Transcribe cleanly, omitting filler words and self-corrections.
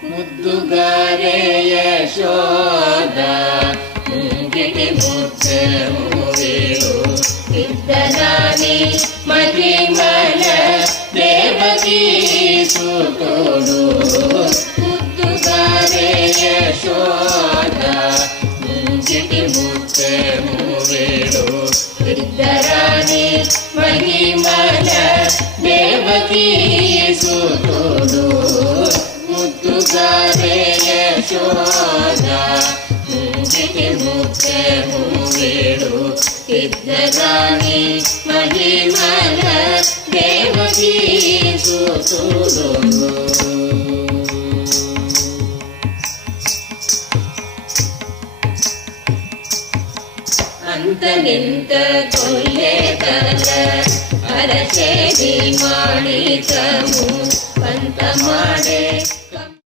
ಮುದ್ದುಗಾರೆ ಯಶೋದ ಮುಂಗಿಟಿ ಮುತ್ತೆ ಮೂವೇಳು ಇದ್ದನಾನಿ ಮಹಿಮಲ ದೇವಕೀ ಸುತೋಡು ಮುದ್ದುಗಾರೆ ಯಶೋದ ಮುಂಗಿಟಿ ಮುತ್ತೆ ಮೂವೇಳು ಇದ್ದರಾನಿ ಮಹಿಮಲ ದೇವಕೀ ಸುತೋಡು ಮುದ್ದುಗಾರೆ ಯಶೋದ ಮುಂಗಿಟಿ ಮುತ್ತೆ ಮೂವೇಳು ಇದ್ದರಾಣಿ ಮಹಿಮಲ ದೇವಕೀ ಸುತೋಡು ಅಂತ ನಿಂತ ಕೊಲ್ಲೆಗಲ ಅರಸೇದಿ ಮಾಡಿತಮು ಪಂತ ಮಾಡೆ